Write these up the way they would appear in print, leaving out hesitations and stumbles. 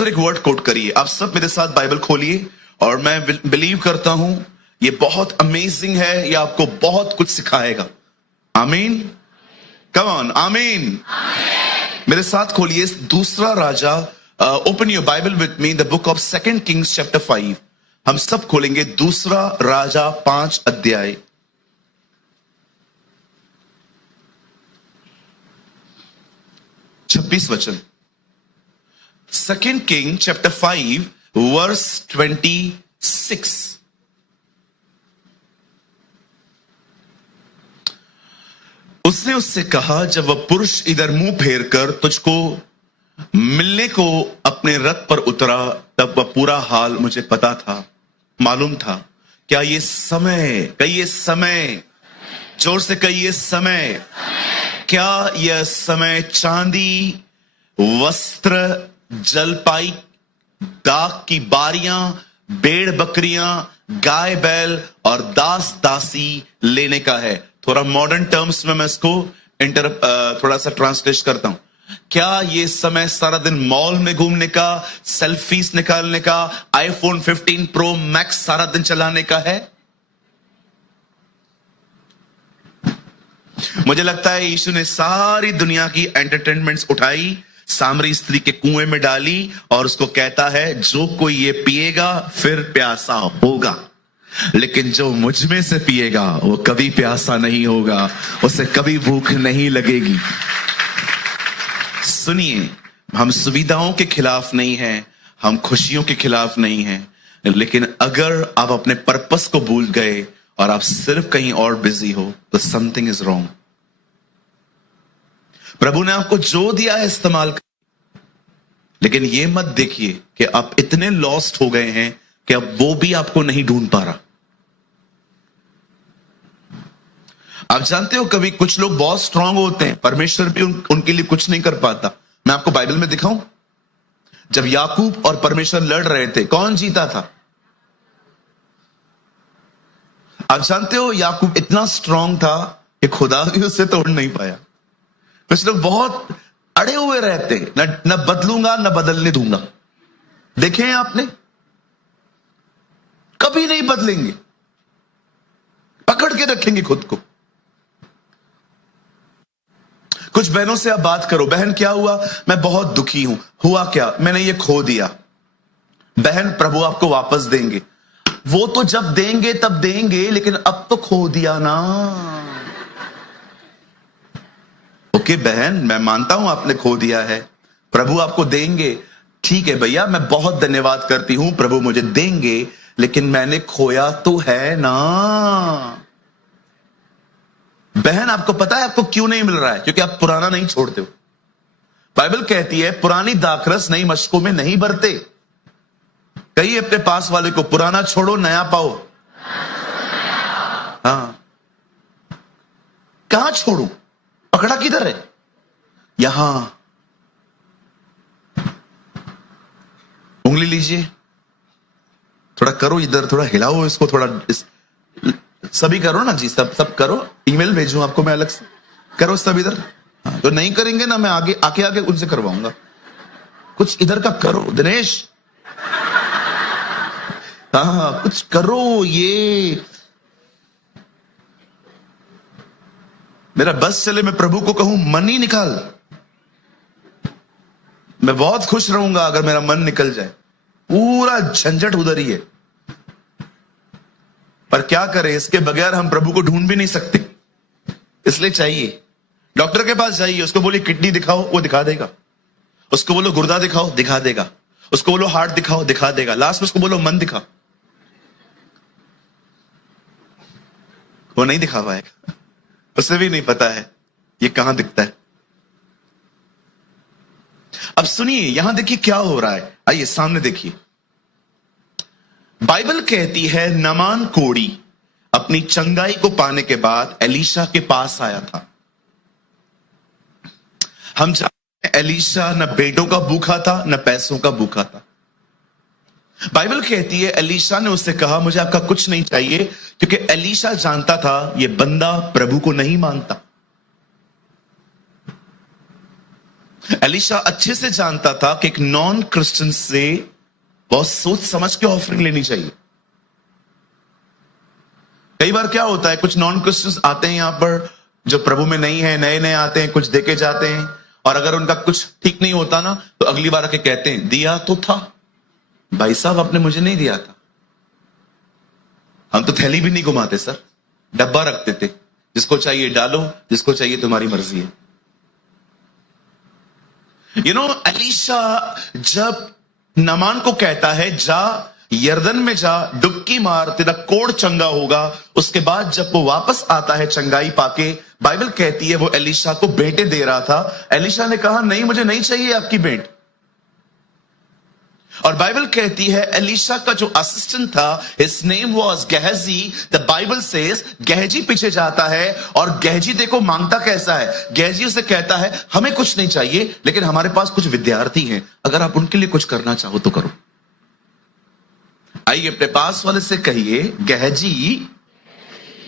Brother एक word coat करिए। आप सब मेरे साथ बाइबल खोलिए और मैं बिलीव करता हूं ये बहुत अमेजिंग है, ये आपको बहुत कुछ सिखाएगा। आमीन, कम ऑन, आमीन। मेरे साथ खोलिए दूसरा राजा। Open your Bible with me, the book of 2 Kings chapter 5। हम सब खोलेंगे दूसरा राजा 5 अध्याय। छब्बीस वचन। 2 किंग चैप्टर 5 वर्स 26। उसने उससे कहा, जब वह पुरुष इधर मुंह फेर कर तुझको मिलने को अपने रथ पर उतरा, तब वह पूरा हाल मुझे पता था, मालूम था। क्या ये समय, कहिए समय, जोर से कहिए समय। क्या यह समय चांदी, वस्त्र, जलपाई, दाख की बारियां, भेड़ बकरियां, गाय बैल और दास दासी लेने का है? थोड़ा मॉडर्न टर्म्स में मैं इसको थोड़ा सा ट्रांसलेट करता हूं। क्या ये समय सारा दिन मॉल में घूमने का, सेल्फीज निकालने का, आईफोन 15 प्रो मैक्स सारा दिन चलाने का है? मुझे लगता है यीशु ने सारी दुनिया की एंटरटेनमेंट्स उठाई, सामरी स्त्री के कुएं में डाली और उसको कहता है, जो कोई ये पिएगा फिर प्यासा होगा, लेकिन जो मुझ में से पिएगा वो कभी प्यासा नहीं होगा, उसे कभी भूख नहीं लगेगी। सुनिए, हम सुविधाओं के खिलाफ नहीं हैं, हम खुशियों के खिलाफ नहीं हैं, लेकिन अगर आप अपने पर्पस को भूल गए और आप सिर्फ कहीं और बिजी हो तो समथिंग इज रॉन्ग। प्रभु ने आपको जो दिया है इस्तेमाल कर, लेकिन ये मत देखिए कि आप इतने लॉस्ट हो गए हैं कि अब वो भी आपको नहीं ढूंढ पा रहा। आप जानते हो, कभी कुछ लोग बहुत स्ट्रांग होते हैं, परमेश्वर भी उनके लिए कुछ नहीं कर पाता। मैं आपको बाइबल में दिखाऊं, जब याकूब और परमेश्वर लड़ रहे थे, कौन जीता था? आप जानते हो, याकूब इतना स्ट्रांग था कि खुदा भी उससे तोड़ नहीं पाया। कुछ लोग बहुत अड़े हुए रहते हैं, न बदलूंगा न बदलने दूंगा। देखे हैं आपने, कभी नहीं बदलेंगे, पकड़ के रखेंगे खुद को। कुछ बहनों से आप बात करो, बहन क्या हुआ? मैं बहुत दुखी हूं। हुआ क्या? मैंने ये खो दिया। बहन, प्रभु आपको वापस देंगे। वो तो जब देंगे तब देंगे, लेकिन अब तो खो दिया ना। ओके बहन, मैं मानता हूं आपने खो दिया है, प्रभु आपको देंगे। ठीक है भैया, मैं बहुत धन्यवाद करती हूं, प्रभु मुझे देंगे, लेकिन मैंने खोया तो है ना। बहन, आपको पता है आपको क्यों नहीं मिल रहा है? क्योंकि आप पुराना नहीं छोड़ते हो। बाइबल कहती है, पुरानी दाखरस नई मशकों में नहीं भरते। कहिए अपने पास वाले को, पुराना छोड़ो नया पाओ। हाँ, कहां छोड़ू? पकड़ा किधर है? यहां। उंगली लीजिए, थोड़ा करो इधर, थोड़ा हिलाओ इसको, थोड़ा सभी करो ना जी, सब करो। ईमेल भेजूं आपको मैं अलग से, करो सब इधर। हाँ, तो नहीं करेंगे ना, मैं आगे आके उनसे करवाऊंगा। कुछ इधर का करो दिनेश। हाँ, कुछ करो। ये मेरा बस चले, मैं प्रभु को कहूं मन ही निकाल। मैं बहुत खुश रहूंगा अगर मेरा मन निकल जाए। पूरा झंझट उधर ही है, पर क्या करें, इसके बगैर हम प्रभु को ढूंढ भी नहीं सकते। इसलिए चाहिए, डॉक्टर के पास जाइए, उसको बोलिए किडनी दिखाओ, वो दिखा देगा। उसको बोलो गुर्दा दिखाओ, दिखा देगा। उसको बोलो हार्ट दिखाओ, दिखा देगा। लास्ट में उसको बोलो मन दिखा, वो नहीं दिखा पाएगा। उसे भी नहीं पता है ये कहां दिखता है। अब सुनिए, यहां देखिए क्या हो रहा है। आइए सामने देखिए। बाइबल कहती है, नमान कोढ़ी अपनी चंगाई को पाने के बाद एलीशा के पास आया था। हम जानते हैं एलीशा न बेटों का भूखा था, न पैसों का भूखा था। बाइबल कहती है, एलीशा ने उससे कहा, मुझे आपका कुछ नहीं चाहिए, क्योंकि एलीशा जानता था ये बंदा प्रभु को नहीं मानता। एलिशा अच्छे से जानता था कि एक नॉन क्रिश्चियन से बहुत सोच समझ के ऑफरिंग लेनी चाहिए। कई बार क्या होता है, कुछ नॉन क्रिश्चियंस आते हैं यहां पर जो प्रभु में नहीं है, नए नए आते हैं, कुछ देके जाते हैं, और अगर उनका कुछ ठीक नहीं होता ना तो अगली बार आके कहते हैं दिया तो था भाई साहब, आपने मुझे नहीं दिया था। हम तो थैली भी नहीं घुमाते सर, डब्बा रखते थे, जिसको चाहिए डालो, जिसको चाहिए तुम्हारी मर्जी है। एलीशा जब नामान को कहता है जा यर्दन में जा, डुबकी मार, तेरा कोढ़ चंगा होगा, उसके बाद जब वो वापस आता है चंगाई पाके, बाइबल कहती है वो एलीशा को भेंटें दे रहा था। एलीशा ने कहा नहीं, मुझे नहीं चाहिए आपकी भेंट। और बाइबल कहती है एलीशा का जो असिस्टेंट था, his name was Gehazi. The Bible says Gehazi पीछे जाता है, और गेहजी देखो मांगता कैसा है। गेहजी उसे कहता है हमें कुछ नहीं चाहिए, लेकिन हमारे पास कुछ विद्यार्थी हैं, अगर आप उनके लिए कुछ करना चाहो तो करो। आइए अपने पास वाले से कहिए, गेहजी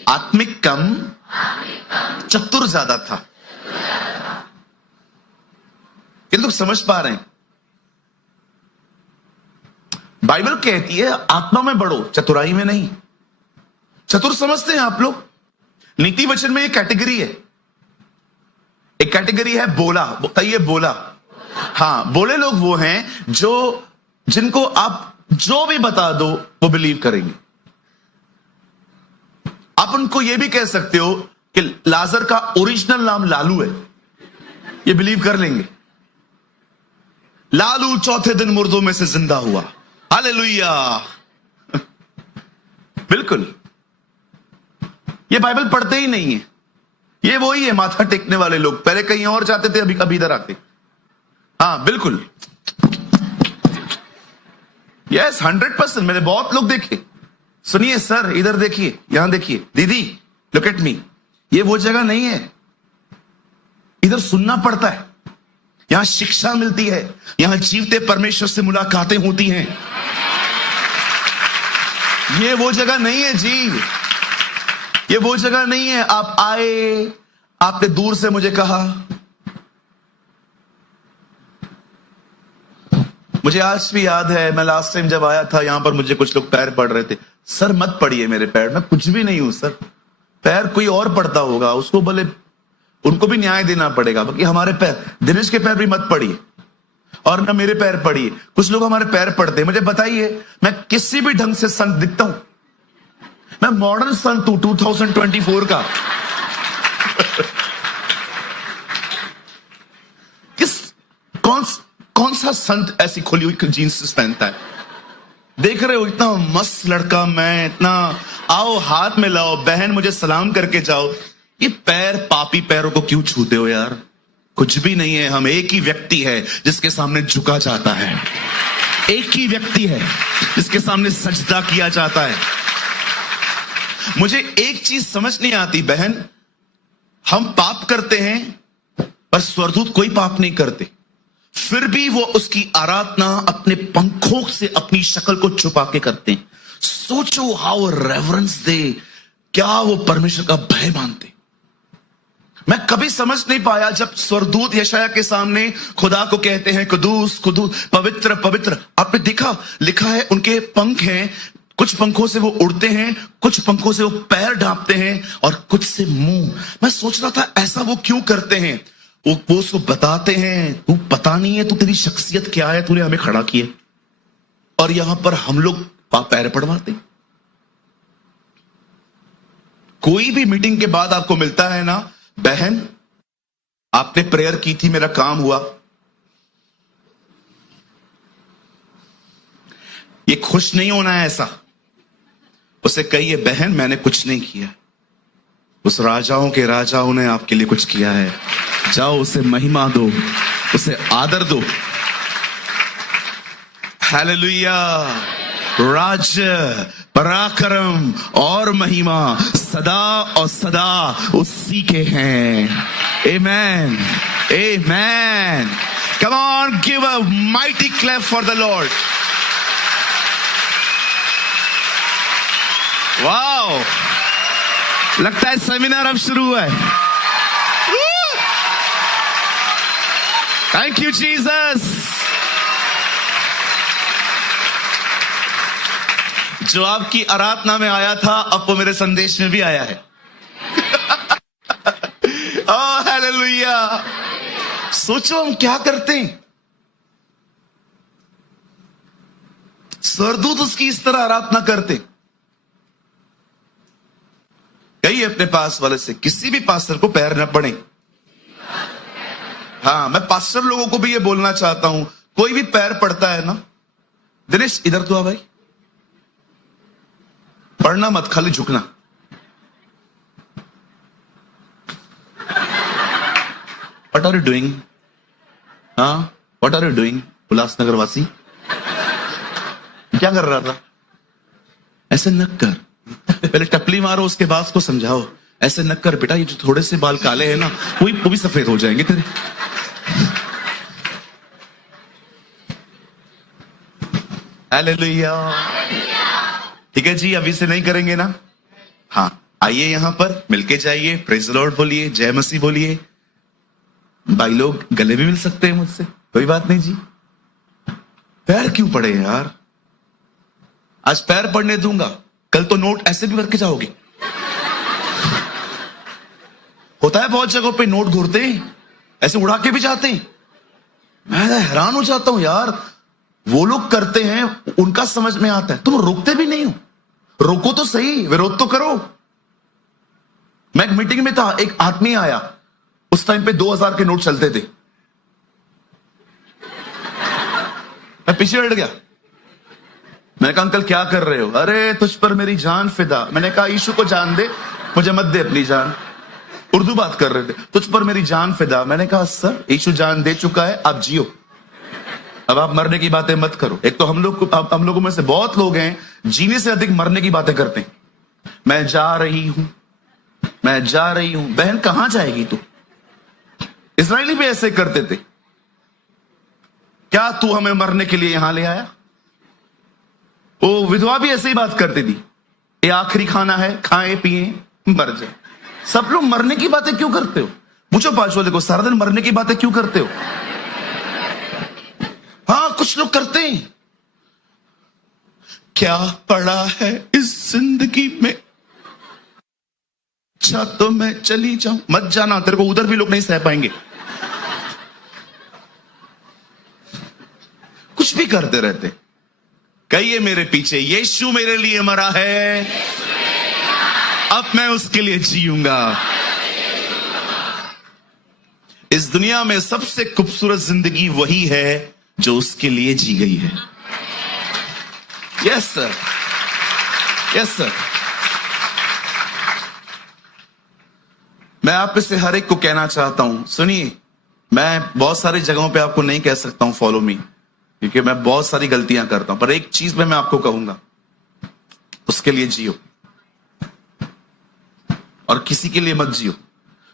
आत्मिक कम चतुर ज्यादा था। किंतु समझ पा रहे हैं, बाइबल कहती है आत्मा में बढ़ो, चतुराई में नहीं। चतुर समझते हैं आप लोग? नीति वचन में एक कैटेगरी है, एक कैटेगरी है बोला। बताइए बोला। हाँ, बोले लोग वो हैं जिनको आप जो भी बता दो वो बिलीव करेंगे। आप उनको ये भी कह सकते हो कि लाजर का ओरिजिनल नाम लालू है, ये बिलीव कर लेंगे। लालू चौथे दिन मुर्दों में से जिंदा हुआ, हालेलुया। बिल्कुल, ये बाइबल पढ़ते ही नहीं है, ये वही है माथा टेकने वाले लोग। पहले कहीं और जाते थे, अभी कभी इधर आते। हाँ बिल्कुल, यस 100%। मैंने बहुत लोग देखे। सुनिए सर, इधर देखिए, यहां देखिए, दीदी लुक एट मी। ये वो जगह नहीं है, इधर सुनना पड़ता है, यहां शिक्षा मिलती है, यहां जीवते परमेश्वर से मुलाकातें होती हैं। ये वो जगह नहीं है जी, ये वो जगह नहीं है। आप आए, आपने दूर से मुझे कहा, मुझे आज भी याद है, मैं लास्ट टाइम जब आया था यहां पर, मुझे कुछ लोग पैर पड़ रहे थे। सर मत पड़िए मेरे पैर, मैं कुछ भी नहीं हूं सर, पैर कोई और पड़ता होगा, उसको भले उनको भी न्याय देना पड़ेगा, बाकी हमारे पैर, दिनेश के पैर भी मत पड़िए और ना मेरे पैर पड़िए। कुछ लोग हमारे पैर पड़ते हैं। मुझे बताइए, मैं किसी भी ढंग से संत दिखता हूं? मैं मॉडर्न संत हूं 2024 का। कौन सा संत ऐसी खुली हुई जीन्स पहनता है? देख रहे हो, इतना मस्त लड़का मैं, इतना आओ हाथ में लाओ, बहन मुझे सलाम करके जाओ। ये पैर, पापी पैरों को क्यों छूते हो यार? कुछ भी नहीं है, हम एक ही व्यक्ति है जिसके सामने झुका जाता है, एक ही व्यक्ति है जिसके सामने सजदा किया जाता है। मुझे एक चीज समझ नहीं आती बहन, हम पाप करते हैं पर स्वर्गदूत कोई पाप नहीं करते, फिर भी वो उसकी आराधना अपने पंखों से अपनी शक्ल को छुपा के करते हैं। सोचो हाउ रेवरेंस दे, क्या वो परमेश्वर का भय मानते। मैं कभी समझ नहीं पाया जब स्वर्गदूत यशायाह के सामने खुदा को कहते हैं कुदूस कुदूस, पवित्र पवित्र। आपने देखा, लिखा है उनके पंख हैं, कुछ पंखों से वो उड़ते हैं, कुछ पंखों से वो पैर ढांपते हैं, और कुछ से मुंह। मैं सोच रहा था ऐसा वो क्यों करते हैं? वो उसको बताते हैं, तू पता नहीं है तू, तेरी शख्सियत क्या है, तूने हमें खड़ा किया। और यहां पर हम लोग पैर पड़वाते। कोई भी मीटिंग के बाद आपको मिलता है ना, बहन आपने प्रेयर की थी, मेरा काम हुआ। ये खुश नहीं होना है ऐसा। उसे कहिए बहन मैंने कुछ नहीं किया, उस राजाओं के राजाओं ने आपके लिए कुछ किया है। जाओ उसे महिमा दो, उसे आदर दो। हालेलुया। राज्य, पराक्रम और महिमा सदा और सदा उसी के हैं। Amen, amen. Come on, give a mighty clap for the Lord. Wow, लगता है सेमिनार अब शुरू हुआ है। Thank you Jesus. जो आपकी आराधना में आया था अब वो मेरे संदेश में भी आया है। Oh hallelujah. सोचो हम क्या करते हैं, स्वर्गदूत उसकी इस तरह आराधना करते। कहिए अपने पास वाले से, किसी भी पास्टर को पैर न पड़े। हाँ, मैं पास्टर लोगों को भी ये बोलना चाहता हूं, कोई भी पैर पड़ता है ना, दिनेश इधर तो आ भाई, पढ़ना मत, खाली झुकना। What are you doing? हाँ, what are you doing? Ulhasnagar वासी क्या कर रहा था? ऐसे न कर, पहले टपली मारो उसके बाद उसको समझाओ। ऐसे न कर बेटा, ये जो थोड़े से बाल काले हैं ना वो भी सफेद हो जाएंगे तेरे। हालेलुया। ठीक है जी, अभी से नहीं करेंगे ना। हाँ, आइए यहां पर मिलके जाइए, प्रेज द लॉर्ड बोलिए, जय मसीह बोलिए। भाई लोग गले भी मिल सकते हैं मुझसे, कोई बात नहीं जी। पैर क्यों पड़े यार? आज पैर पड़ने दूंगा, कल तो नोट ऐसे भी भर के जाओगे। होता है बहुत जगहों पे, नोट घूरते हैं, ऐसे उड़ा के भी जाते हैं। मैं हैरान हो जाता हूं यार, वो लोग करते हैं, उनका समझ में आता है, तुम रोकते भी नहीं हो। रोको तो सही, विरोध तो करो। मैं एक मीटिंग में था, एक आदमी आया, उस टाइम पे 2000 के नोट चलते थे। मैं पीछे हट गया, मैंने कहा अंकल क्या कर रहे हो? अरे तुझ पर मेरी जान फिदा। मैंने कहा यीशु को जान दे, मुझे मत दे अपनी जान। उर्दू बात कर रहे थे, तुझ पर मेरी जान फिदा। मैंने कहा सर यीशु जान दे चुका है, आप जियो, अब आप मरने की बातें मत करो। एक तो हम लोगों में से बहुत लोग हैं जीने से अधिक मरने की बातें करते हैं। मैं जा रही हूं, मैं जा रही हूं। बहन कहां जाएगी तू? इस्राएली भी ऐसे करते थे। क्या तू हमें मरने के लिए यहां ले आया? वो विधवा भी ऐसे ही बात करती थी, ये आखिरी खाना है, खाएं पिए मर जाए। सब लोग मरने की बातें क्यों करते हो? पूछो पांच वाले को, सारा दिन मरने की बातें क्यों करते हो? हाँ, कुछ लोग करते हैं। क्या पड़ा है इस जिंदगी में, अच्छा तो मैं चली जाऊं। मत जाना, तेरे को उधर भी लोग नहीं सह पाएंगे। कुछ भी करते रहते। कहिए मेरे पीछे, यीशु मेरे लिए मरा है, अब मैं उसके लिए जीऊंगा। इस दुनिया में सबसे खूबसूरत जिंदगी वही है जो उसके लिए जी गई है। Yes sir, yes sir. मैं आप में से हर एक को कहना चाहता हूं, सुनिए, मैं बहुत सारी जगहों पे आपको नहीं कह सकता हूं फॉलो मी, क्योंकि मैं बहुत सारी गलतियां करता हूं, पर एक चीज मैं आपको कहूंगा, उसके लिए जियो और किसी के लिए मत जियो।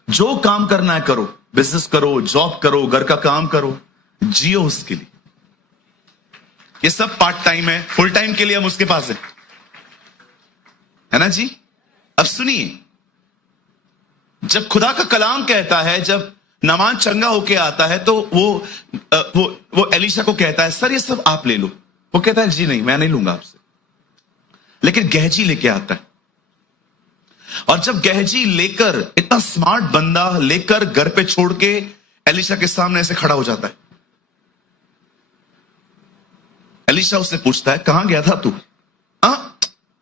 जो काम करना है करो, बिजनेस करो, जॉब करो, घर का काम करो, जियो उसके लिए। ये सब पार्ट टाइम है, फुल टाइम के लिए हम उसके पास है ना जी। अब सुनिए, जब खुदा का कलाम कहता है, जब नामान चंगा होके आता है तो वो एलीशा को कहता है सर ये सब आप ले लो। वो कहता है जी नहीं, मैं नहीं लूंगा आपसे। लेकिन गहजी लेके आता है, और जब गहजी लेकर, इतना स्मार्ट बंदा लेकर घर पे छोड़ के एलीशा के सामने ऐसे खड़ा हो जाता है। एलीशा उससे पूछता है कहां गया था तू?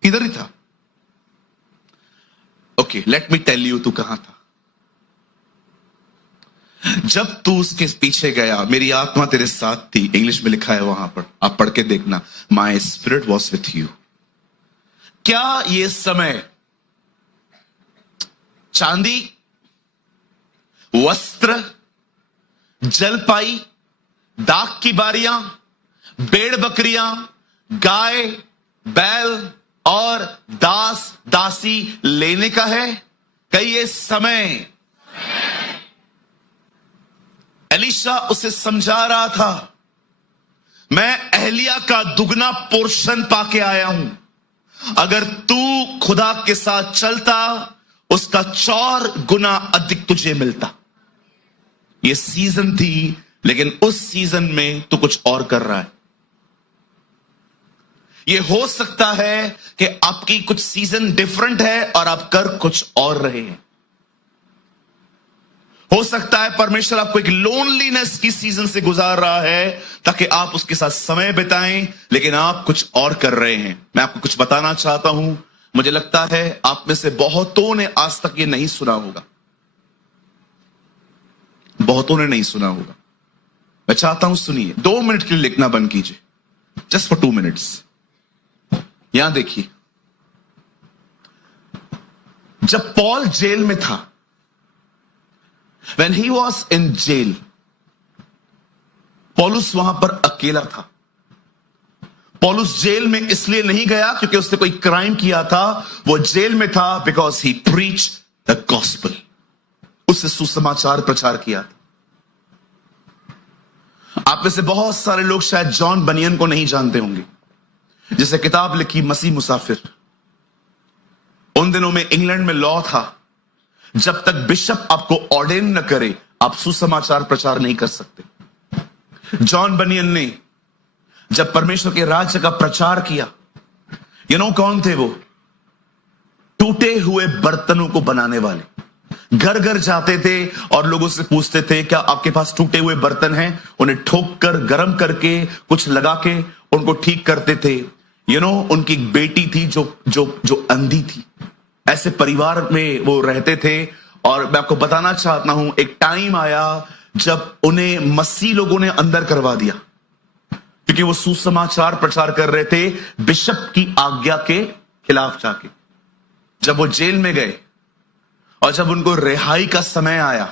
इधर ही था। Okay, let me tell you, तू कहां था? जब तू उसके पीछे गया, मेरी आत्मा तेरे साथ थी। इंग्लिश में लिखा है वहां पर, आप पढ़ के देखना, my spirit was with you. क्या ये समय चांदी, वस्त्र, जलपाई, दाग की बारियां, भेड़ बकरियां, गाय बैल और दास दासी लेने का है? कई ये समय एलीशा उसे समझा रहा था, मैं एहलिया का दुगना पोर्शन पाके आया हूं। अगर तू खुदा के साथ चलता, उसका 4 गुना अधिक तुझे मिलता। यह सीजन थी लेकिन उस सीजन में तो कुछ और कर रहा है। यह हो सकता है कि आपकी कुछ सीजन डिफरेंट है और आप कर कुछ और रहे हैं। हो सकता है परमेश्वर आपको एक लोनलीनेस की सीजन से गुजार रहा है ताकि आप उसके साथ समय बिताएं, लेकिन आप कुछ और कर रहे हैं। मैं आपको कुछ बताना चाहता हूं, मुझे लगता है आप में से बहुतों ने आज तक ये नहीं सुना होगा, बहुतों ने नहीं सुना होगा। मैं चाहता हूं सुनिए, 2 मिनट के लिए लिखना बंद कीजिए, जस्ट फॉर 2 मिनट्स। यहां देखिए, जब पॉल जेल में था, when he was in jail, पौलुस वहां पर अकेला था। पौलुस जेल में इसलिए नहीं गया क्योंकि उसने कोई क्राइम किया था, वो जेल में था because he preach the gospel, उससे सुसमाचार प्रचार किया था। आप में से बहुत सारे लोग शायद जॉन बनियन को नहीं जानते होंगे, जिसे किताब लिखी मसीह मुसाफिर। उन दिनों में इंग्लैंड में लॉ था, जब तक बिशप आपको ऑर्डेन न करे आप सुसमाचार प्रचार नहीं कर सकते। जॉन बनियन ने जब परमेश्वर के राज्य का प्रचार किया, कौन थे वो? टूटे हुए बर्तनों को बनाने वाले। घर घर जाते थे और लोगों से पूछते थे, क्या आपके पास टूटे हुए बर्तन हैं? उन्हें ठोक कर, गर्म करके, कुछ लगा के उनको ठीक करते थे। उनकी एक बेटी थी जो अंधी थी। ऐसे परिवार में वो रहते थे। और मैं आपको बताना चाहता हूं, एक टाइम आया जब उन्हें मसीह लोगों ने अंदर करवा दिया, क्योंकि वो सुसमाचार प्रचार कर रहे थे बिशप की आज्ञा के खिलाफ जाके। जब वो जेल में गए और जब उनको रिहाई का समय आया,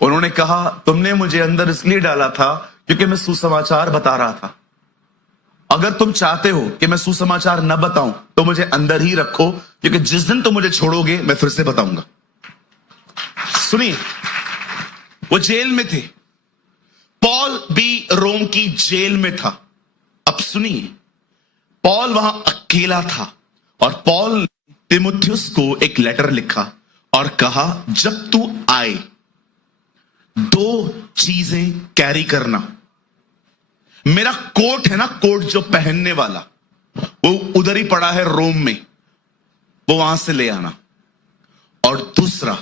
उन्होंने कहा, तुमने मुझे अंदर इसलिए डाला था क्योंकि मैं सुसमाचार बता रहा था। अगर तुम चाहते हो कि मैं सुसमाचार न बताऊं तो मुझे अंदर ही रखो, क्योंकि जिस दिन तुम मुझे छोड़ोगे मैं फिर से बताऊंगा। सुनिए, वो जेल में थे। पॉल भी रोम की जेल में था। अब सुनिए, पॉल वहां अकेला था और पॉल ने तिमुथियुस को एक लेटर लिखा और कहा, जब तू आए 2 चीजें कैरी करना। मेरा कोट है ना, कोट जो पहनने वाला, वो उधर ही पड़ा है रोम में, वो वहां से ले आना। और दूसरा,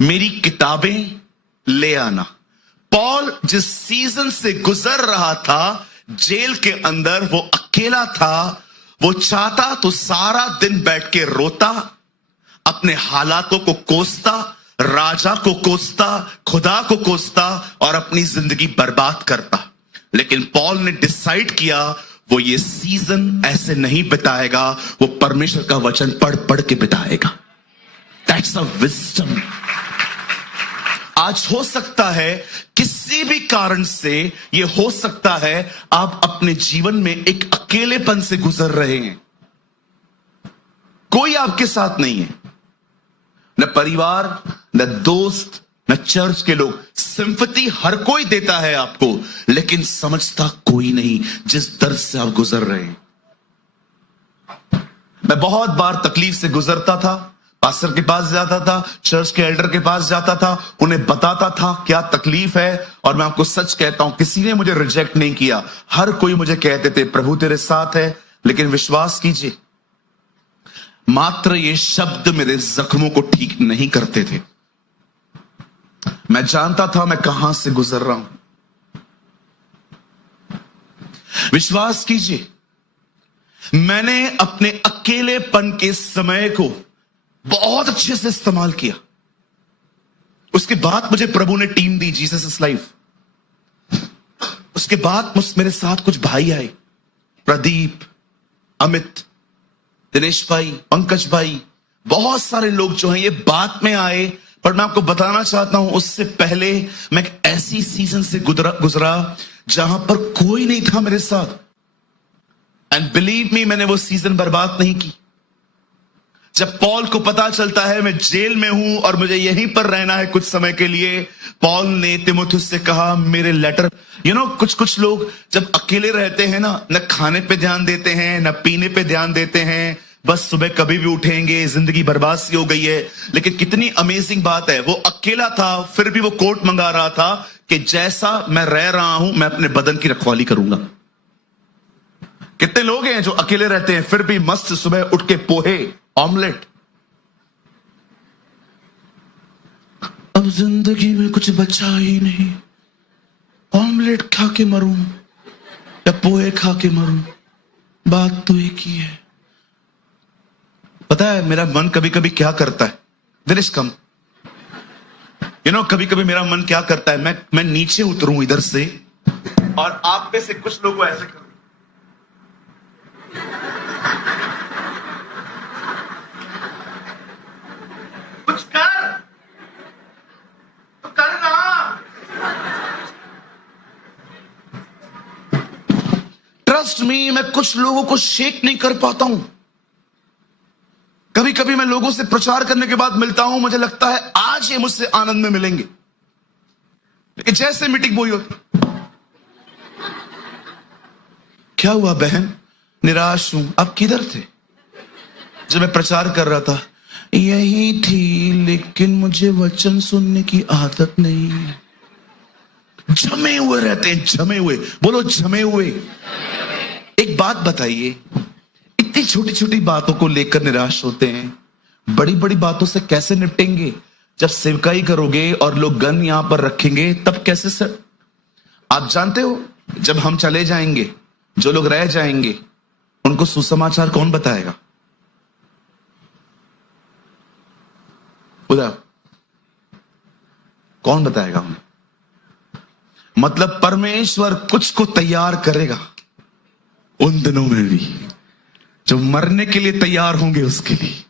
मेरी किताबें ले आना। पॉल जिस सीजन से गुजर रहा था जेल के अंदर, वो अकेला था। वो चाहता तो सारा दिन बैठ के रोता, अपने हालातों को कोसता, राजा को कोसता, खुदा को कोसता और अपनी जिंदगी बर्बाद करता। लेकिन पॉल ने डिसाइड किया वो ये सीजन ऐसे नहीं बिताएगा, वो परमेश्वर का वचन पढ़ पढ़ के बिताएगा। That's a wisdom. आज हो सकता है किसी भी कारण से, ये हो सकता है आप अपने जीवन में एक अकेलेपन से गुजर रहे हैं। कोई आपके साथ नहीं है, न परिवार, न दोस्त, न चर्च के लोग। सिंपैथी हर कोई देता है आपको, लेकिन समझता कोई नहीं जिस दर्द से आप गुजर रहे हैं। मैं बहुत बार तकलीफ से गुजरता था, पास्टर के पास जाता था, चर्च के एल्डर के पास जाता था, उन्हें बताता था क्या तकलीफ है। और मैं आपको सच कहता हूं, किसी ने मुझे रिजेक्ट नहीं किया। हर कोई मुझे कहते थे, प्रभु तेरे साथ है। लेकिन विश्वास कीजिए, मात्र ये शब्द मेरे जख्मों को ठीक नहीं करते थे। मैं जानता था मैं कहां से गुजर रहा हूं। विश्वास कीजिए, मैंने अपने अकेलेपन के समय को बहुत अच्छे से इस्तेमाल किया। उसके बाद मुझे प्रभु ने team the, Jesus is life. उसके बाद मेरे साथ कुछ भाई आए, प्रदीप, अमित, दिनेश भाई, पंकज भाई, बहुत सारे लोग जो हैं ये बाद में आए। पर मैं आपको बताना चाहता हूं, उससे पहले मैं एक ऐसी सीजन से गुजरा जहां पर कोई नहीं था मेरे साथ। एंड बिलीव मी, मैंने वो सीजन बर्बाद नहीं की। जब पॉल को पता चलता है मैं जेल में हूं और मुझे यहीं पर रहना है कुछ समय के लिए, पॉल ने तिमुथियुस से कहा, मेरे लेटर, कुछ लोग जब अकेले रहते हैं ना, न खाने पे ध्यान देते हैं, न पीने पे ध्यान देते हैं, बस सुबह कभी भी उठेंगे, जिंदगी बर्बाद सी हो गई है। लेकिन कितनी अमेजिंग बात है, वो अकेला था फिर भी वो कोट मंगा रहा था कि जैसा मैं रह रहा हूं मैं अपने बदन की रखवाली करूंगा। कितने लोग हैं जो अकेले रहते हैं फिर भी मस्त सुबह उठ के पोहे ऑमलेट। अब जिंदगी में कुछ बचा ही नहीं, ऑमलेट खा के मरूं या पोहे खा के मरूं, बात तो एक ही है। पता है मेरा मन कभी कभी क्या करता है, दिनेश कम, कभी कभी मेरा मन क्या करता है, मैं नीचे उतरूं इधर से और आप में से कुछ लोगों को ऐसे करूं, कुछ कर तो करना। ट्रस्ट मी, मैं कुछ लोगों को शेक नहीं कर पाता हूं। कभी कभी मैं लोगों से प्रचार करने के बाद मिलता हूं, मुझे लगता है आज ये मुझसे आनंद में मिलेंगे, लेकिन जैसे मीटिंग बोई होती, क्या हुआ बहन, निराश हूं। आप किधर थे जब मैं प्रचार कर रहा था? यही थी, लेकिन मुझे वचन सुनने की आदत नहीं है। जमे हुए रहते हैं, जमे हुए, बोलो जमे हुए। एक बात बताइए, इतनी छोटी छोटी बातों को लेकर निराश होते हैं, बड़ी बड़ी बातों से कैसे निपटेंगे? जब सेवकाई करोगे और लोग गन यहां पर रखेंगे तब कैसे सर? आप जानते हो जब हम चले जाएंगे, जो लोग रह जाएंगे उनको सुसमाचार कौन बताएगा? उधर कौन बताएगा उन्हें? मतलब परमेश्वर कुछ को तैयार करेगा उन दिनों में भी, जो मरने के लिए तैयार होंगे उसके लिए।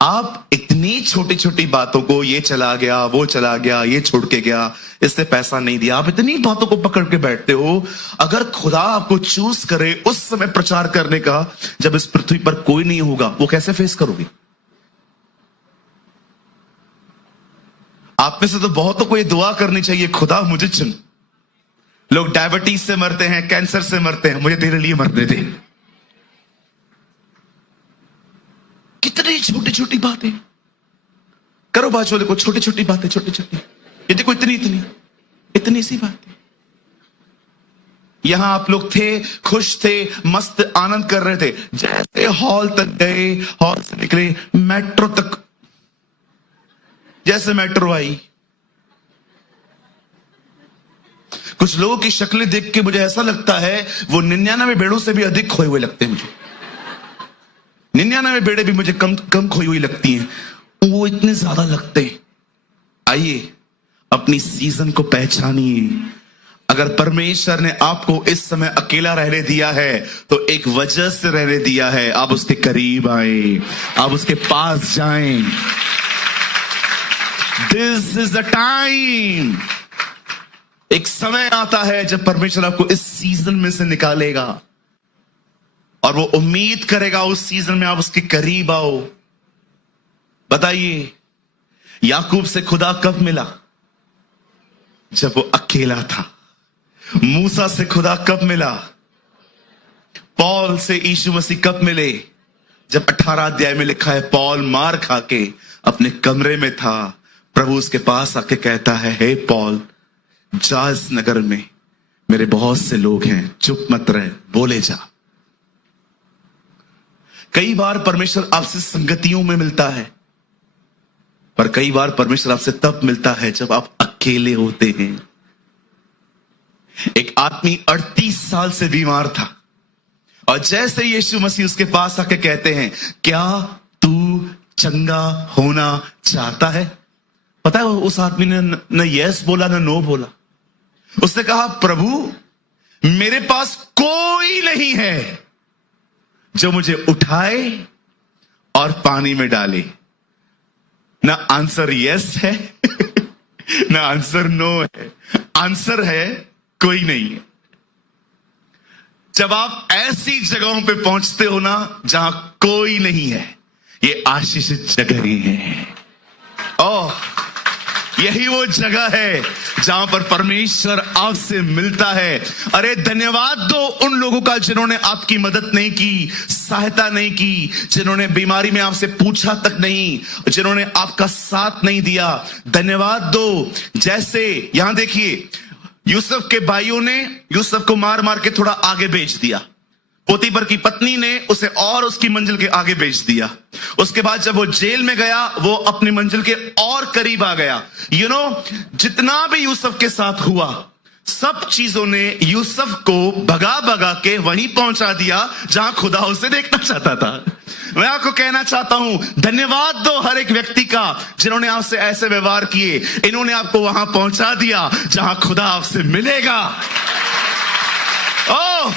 आप इतनी छोटी छोटी बातों को, ये चला गया, वो चला गया, ये छोड़ के गया, इससे पैसा नहीं दिया, आप इतनी बातों को पकड़ के बैठते हो। अगर खुदा आपको चूज करे उस समय प्रचार करने का, जब इस पृथ्वी पर कोई नहीं होगा, वो कैसे फेस करोगे? आप में से तो बहुतों को ये दुआ करनी चाहिए, खुदा मुझे चुन। लोग डायबिटीज से मरते हैं, कैंसर से मरते हैं, मुझे तेरे लिए मरने दे। कितनी छोटी छोटी बातें करो बाजू वाले को, छोटी छोटी बातें, छोटी छोटी, ये देखो इतनी इतनी इतनी सी बातें। यहां आप लोग थे, खुश थे, मस्त आनंद कर रहे थे, जैसे हॉल तक गए, हॉल से निकले, मेट्रो तक, जैसे मेट्रो आई, कुछ लोगों की शक्लें देख के मुझे ऐसा लगता है वो 99 भेड़ों से भी अधिक खोए हुए लगते हैं मुझे। 99 भेड़े भी मुझे कम खोई हुई लगती हैं, वो इतने ज्यादा लगते हैं। आइए अपनी सीजन को पहचानिए। अगर परमेश्वर ने आपको इस समय अकेला रहने दिया है तो एक वजह से रहने दिया है। आप उसके करीब आए, आप उसके पास जाएं। This is the time. एक समय आता है जब परमेश्वर आपको इस सीजन में से निकालेगा और वो उम्मीद करेगा उस सीजन में आप उसके करीब आओ। बताइए, याकूब से खुदा कब मिला? जब वो अकेला था। मूसा से खुदा कब मिला? पौल से यीशु मसीह कब मिले? जब 18 अध्याय में लिखा है, पौल मार खा के अपने कमरे में था, प्रभु उसके पास आके कहता है, हे पौल, जा इस नगर में, मेरे बहुत से लोग हैं, चुप मत रहे, बोले जा। कई बार परमेश्वर आपसे संगतियों में मिलता है, पर कई बार परमेश्वर आपसे तब मिलता है जब आप अकेले होते हैं। एक आदमी 38 साल से बीमार था और जैसे यीशु मसीह उसके पास आके कहते हैं, क्या तू चंगा होना चाहता है? पता है उस आदमी ने न यस बोला न नो बोला। उसने कहा, प्रभु मेरे पास कोई नहीं है जो मुझे उठाए और पानी में डाले। ना आंसर यस है ना आंसर नो है, आंसर है कोई नहीं है। जब आप ऐसी जगहों पे पहुंचते हो ना जहां कोई नहीं है, ये आशीषित जगह है। ओह, यही वो जगह है जहां पर परमेश्वर आपसे मिलता है। अरे धन्यवाद दो उन लोगों का जिन्होंने आपकी मदद नहीं की, सहायता नहीं की, जिन्होंने बीमारी में आपसे पूछा तक नहीं, जिन्होंने आपका साथ नहीं दिया। धन्यवाद दो। जैसे यहां देखिए, यूसुफ के भाइयों ने यूसुफ को मार मार के थोड़ा आगे भेज दिया। पोतीफर की पत्नी ने उसे और उसकी मंजिल के आगे भेज दिया। उसके बाद जब वो जेल में गया, वो अपनी मंजिल के और करीब आ गया। जितना भी यूसुफ के साथ हुआ, सब चीजों ने यूसुफ को भगा भगा के वहीं पहुंचा दिया जहां खुदा उसे देखना चाहता था। मैं आपको कहना चाहता हूं, धन्यवाद दो हर एक व्यक्ति का जिन्होंने आपसे ऐसे व्यवहार किए। इन्होंने आपको वहां पहुंचा दिया जहां खुदा आपसे मिलेगा। ओह